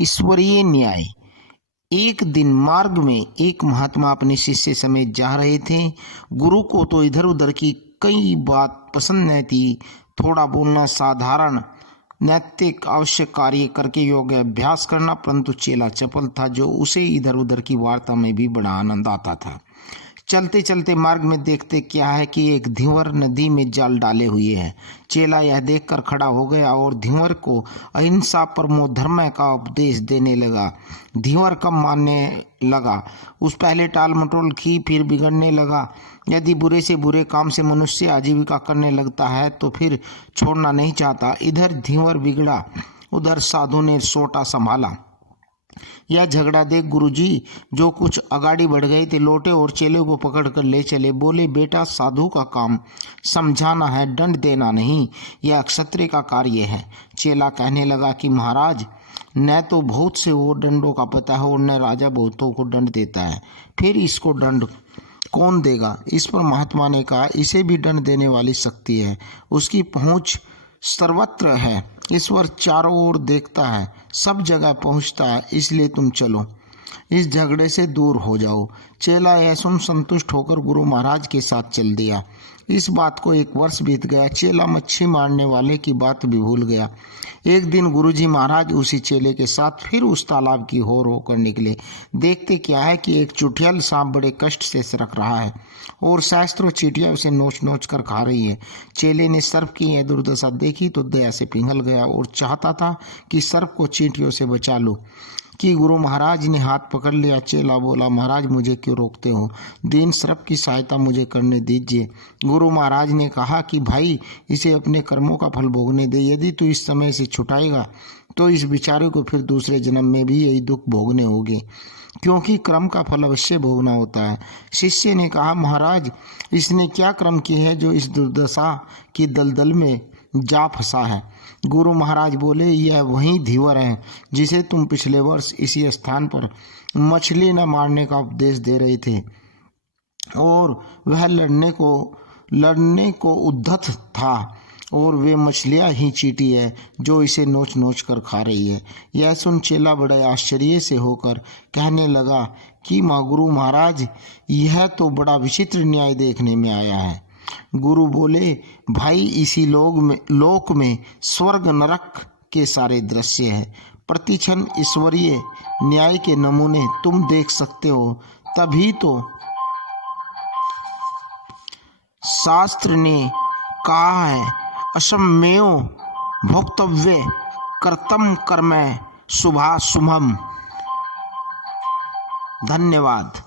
ईश्वरीय न्याय। एक दिन मार्ग में एक महात्मा अपने शिष्य समेत जा रहे थे। गुरु को तो इधर उधर की कई बात पसंद न थी। थोड़ा बोलना, साधारण नैतिक आवश्यक कार्य करके योग्य अभ्यास करना, परंतु चेला चपल था जो उसे इधर उधर की वार्ता में भी बड़ा आनंद आता था। चलते चलते मार्ग में देखते क्या है कि एक धीवर नदी में जाल डाले हुए है। चेला यह देखकर खड़ा हो गया और धीवर को अहिंसा परमो धर्म का उपदेश देने लगा। धीवर कम मानने लगा। उस पहले टाल मटोल की, फिर बिगड़ने लगा। यदि बुरे से बुरे काम से मनुष्य आजीविका करने लगता है तो फिर छोड़ना नहीं चाहता। इधर धीवर बिगड़ा, उधर साधु ने सोटा संभाला। यह झगड़ा देख गुरुजी, जो कुछ अगाड़ी बढ़ गए थे, लौटे और चेले को पकड़कर ले चले। बोले, बेटा, साधु का काम समझाना है, दंड देना नहीं। यह क्षत्रिय का कार्य है। चेला कहने लगा कि महाराज, न तो बहुत से वो दंडों का पता है और न राजा बहुतों को दंड देता है, फिर इसको दंड कौन देगा? इस पर महात्मा ने कहा, इसे भी दंड देने वाली शक्ति है, उसकी पहुंच सर्वत्र है। ईश्वर चारों ओर देखता है, सब जगह पहुंचता है, इसलिए तुम चलो, इस झगड़े से दूर हो जाओ। चेला यह सुन संतुष्ट होकर गुरु महाराज के साथ चल दिया। इस बात को 1 वर्ष बीत गया। चेला मच्छी मारने वाले की बात भी भूल गया। एक दिन गुरुजी महाराज उसी चेले के साथ फिर उस तालाब की ओर होकर निकले। देखते क्या है कि एक चुटियल सांप बड़े कष्ट से सरक रहा है और सहस्त्रों चींटियां उसे नोच नोच कर खा रही है। चेले ने सर्प की यह दुर्दशा देखी तो दया से पिघल गया और चाहता था कि सर्प को चींटियों से बचा लो कि गुरु महाराज ने हाथ पकड़ लिया। चेला बोला, महाराज, मुझे क्यों रोकते हो? दीन सर्प की सहायता मुझे करने दीजिए। गुरु महाराज ने कहा कि भाई, इसे अपने कर्मों का फल भोगने दे। यदि तू इस समय से छुटाएगा तो इस बेचारे को फिर दूसरे जन्म में भी यही दुख भोगने होंगे, क्योंकि कर्म का फल अवश्य भोगना होता है। शिष्य ने कहा, महाराज, इसने क्या कर्म किए हैं जो इस दुर्दशा की दलदल में जा फंसा है? गुरु महाराज बोले, यह वही धीवर है जिसे तुम पिछले वर्ष इसी स्थान पर मछली न मारने का उपदेश दे रहे थे और वह लड़ने को उद्धत था, और वे मछलियां ही चींटी है जो इसे नोच नोच कर खा रही है। यह सुन चेला बड़े आश्चर्य से होकर कहने लगा कि गुरु महाराज, यह तो बड़ा विचित्र न्याय देखने में आया है। गुरु बोले, भाई, इसी लोक में स्वर्ग नरक के सारे दृश्य हैं। प्रतिक्षण ईश्वरीय न्याय के नमूने तुम देख सकते हो। तभी तो शास्त्र ने कहा है, असम्मेयो भोक्तव्य कर्तम कर्म शुभाशुभम। धन्यवाद।